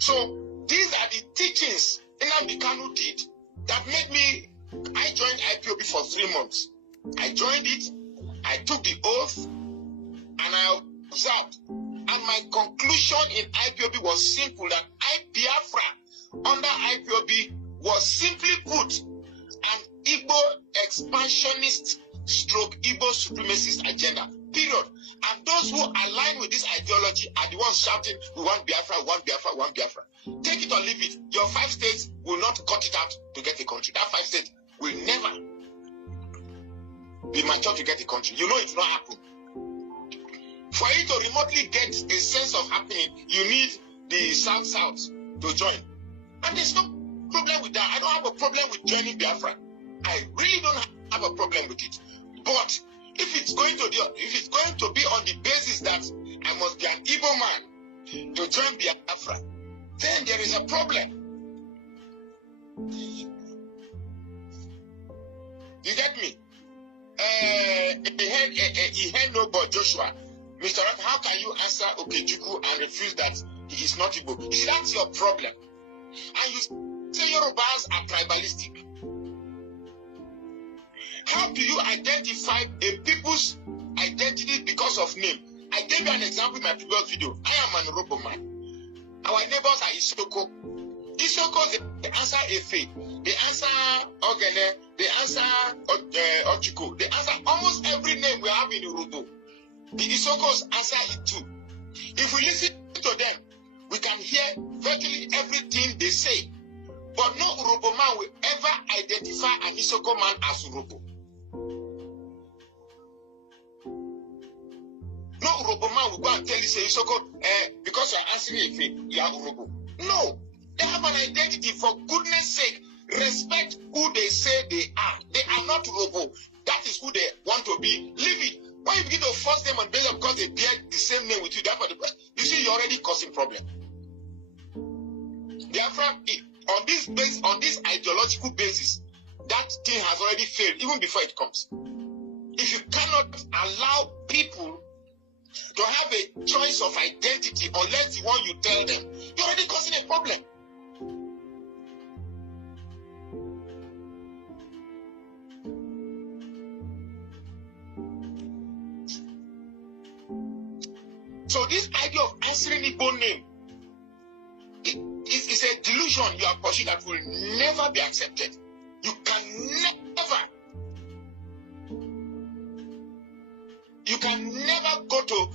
So these are the teachings Nnamdi Kanu did that made me. I joined IPOB for 3 months. I joined it. I took the oath, and I observed. And my conclusion in IPOB was simple: that Biafra under IPOB was simply put an Igbo expansionist stroke Igbo supremacist agenda. Period. And those who align with this ideology are the ones shouting, "We want Biafra, we want Biafra, we want Biafra." Take it or leave it. Your 5 states will not cut it out to get a country. That 5 states will never be mature to get a country. You know it will not happen. For you to remotely get a sense of happening, you need the South to join. And there's no problem with that. I don't have a problem with joining Biafra. I really don't have a problem with it. But if it's going to be on the basis that I must be an Igbo man to join Biafra, then there is a problem. You get me? He had no but Joshua. Mr. Rat, how can you answer Okechukwu and refuse that he is not Igbo? You see, that's your problem. And you say Yorubas are tribalistic. How do you identify a people's identity because of name? I gave you an example in my previous video. I am an Orobo man. Our neighbors are Isoko. Isoko, they answer Efe. They answer Ogene. They answer Ochiko. They answer almost every name we have in Orobo. The Isokos answer it too. If we listen to them, we can hear virtually everything they say. But no Orobo man will ever identify an Isoko man as Orobo. No Orobo man will go and tell you, say, Isoko, because you're answering Efe, you are Orobo. No. They have an identity. For goodness sake, respect who they say they are. They are not Orobo. That is who they want to be. Leave it. When you begin to force them on basis because they bear the same name with you, you see, you're already causing problem. Therefore, on this ideological basis, that thing has already failed even before it comes. If you cannot allow people to have a choice of identity unless the one you tell them, you're already causing a problem. So this idea of answering Igbo name is a delusion you are pursuing that will never be accepted. You can never go to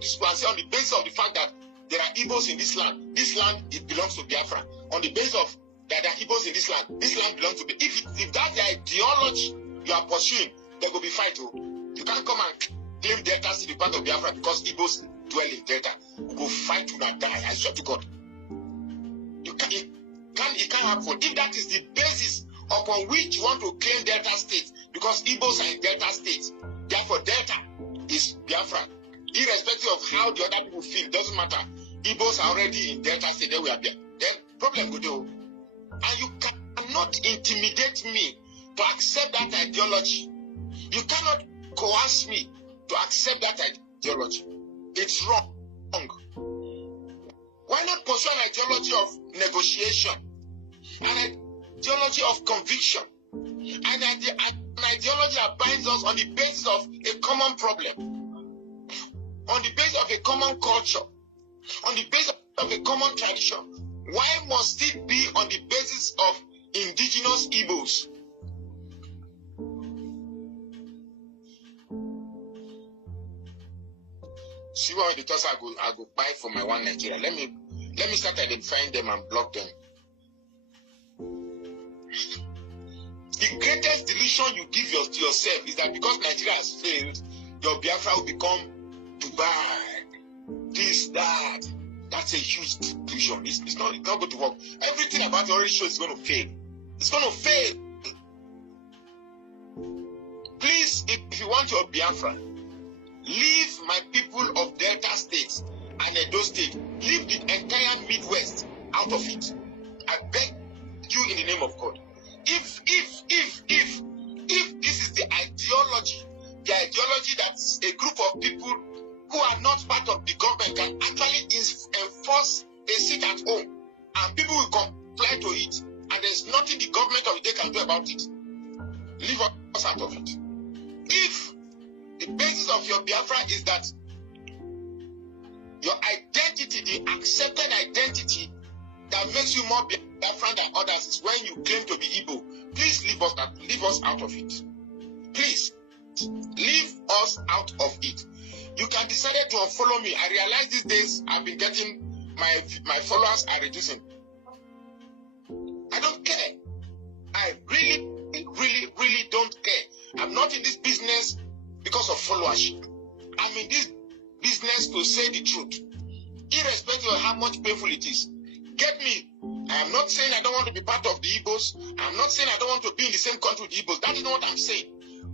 this one on the basis of the fact that there are Igbos in this land. This land, it belongs to Biafra. On the basis of that there are Igbos in this land belongs to Biafra. If that's the ideology you are pursuing, there will be fight. You can't come and claim Delta to be part of Biafra because Igbos dwell in Delta. We will fight to not die. I swear to God. It can't happen. If that is the basis upon which you want to claim Delta State, because Igbos are in Delta State, therefore Delta is Biafra. Irrespective of how the other people feel, doesn't matter. Igbos are already in Delta State, then we are there. Then problem go do. And you cannot intimidate me to accept that ideology. You cannot coerce me to accept that ideology. It's wrong. Why not pursue an ideology of negotiation, an ideology of conviction, an ideology that binds us on the basis of a common problem, on the basis of a common culture, on the basis of a common tradition? Why must it be on the basis of indigenous Igbos? See what the toss I go buy for my one Nigeria. Let me start identifying them and block them. The greatest delusion you give yourself is that because Nigeria has failed, your Biafra will become Dubai. This, that. That's a huge delusion. It's not going to work. Everything about it already shows it's going to fail. It's going to fail. Please, if you want your Biafra, leave my people of Delta states and Edo state. Leave the entire Midwest out of it. I beg you in the name of God. If this is the ideology that a group of people who are not part of the government can actually enforce a they sit at home and people will comply to it, and there's nothing the government of the day can do about it. Leave us out of it. If the basis of your Biafra is that your identity, the accepted identity that makes you more Biafran than others, is when you claim to be Igbo, please leave us out of it. Please leave us out of it. You can decide to unfollow me. I realize these days I've been getting my followers are reducing. I don't care. I really don't care. I'm not in this business because of followership. I'm in this business to say the truth, irrespective of how much painful it is. Get me? I am not saying I don't want to be part of the Igbos. I'm not saying I don't want to be in the same country with the Igbos. That is not what I'm saying.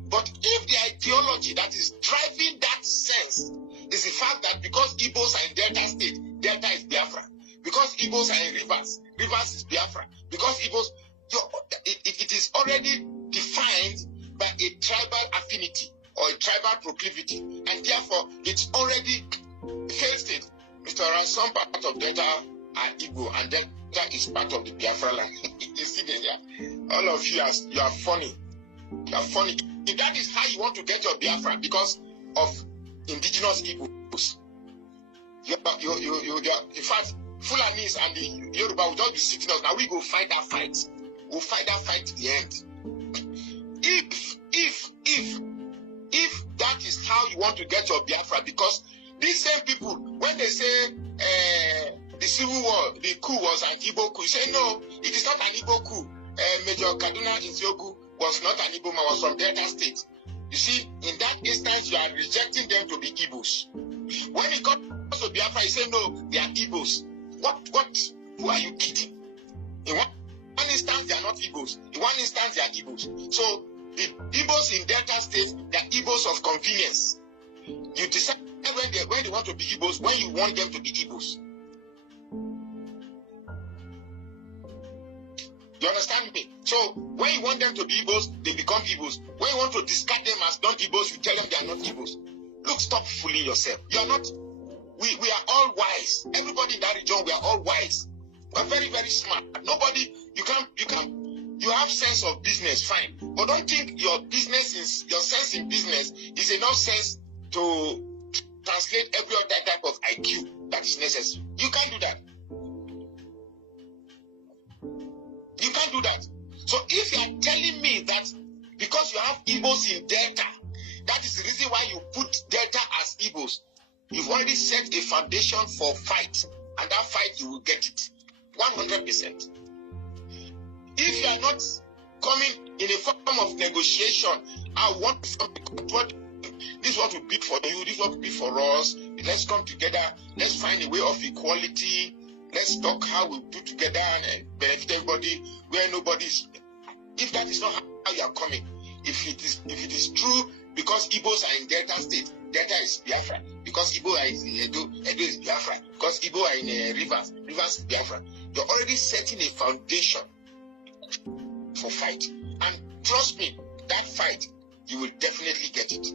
But if the ideology that is driving that sense is the fact that because Igbos are in Delta State, Delta is Biafra. Because Igbos are in Rivers, Rivers is Biafra. Because Igbos, it is already defined by a tribal affinity or a tribal proclivity, and therefore it's already failed state. Mr. Ransom, part of Delta are Igbo, and Delta is part of the Biafra land. You see there, all of you are funny. You are funny. If that is how you want to get your Biafra because of indigenous Igbos, you in fact, Fulanis and the Yoruba will just be sitting us. Now we go fight that fight. We'll fight that fight to the end. If that is how you want to get your Biafra, because these same people, when they say the civil war, the coup was an Igbo coup, you say no, it is not an Igbo coup. Major Kaduna Nziogu was not an Igbo man, was from Delta State. You see, in that instance, you are rejecting them to be Igbos. When it comes to Biafra, you say no, they are Igbos. What? Who are you kidding? In one instance, they are not Igbos. In one instance, they are Igbos. So, the Igbos in Delta State, they are Igbos of convenience. You decide when they want to be Igbos, when you want them to be Igbos. You understand me? So, when you want them to be Igbos, they become Igbos. When you want to discard them as non-Igbos, you tell them they are not Igbos. Look, stop fooling yourself. You are not... We are all wise. Everybody in that region, we are all wise. We are very, very smart. Nobody, you have sense of business, fine. But don't think your sense in business is enough sense to translate every other type of IQ that is necessary. You can't do that. You can't do that. So if you are telling me that because you have Igbos in Delta, that is the reason why you put Delta as Igbos, you've already set a foundation for fight, and that fight you will get it 100%. If you are not coming in a form of negotiation, I want this one to be for you, this one to be for us. Let's come together. Let's find a way of equality. Let's talk how we do together and benefit everybody where nobody's. If that is not how you are coming, if it is true, because Igbos are in Delta State, Delta is Biafra. Because Igbo are in Edo is Biafra. Because Igbo are in Rivers is Biafra. You're already setting a foundation for fight. And trust me, that fight, you will definitely get it.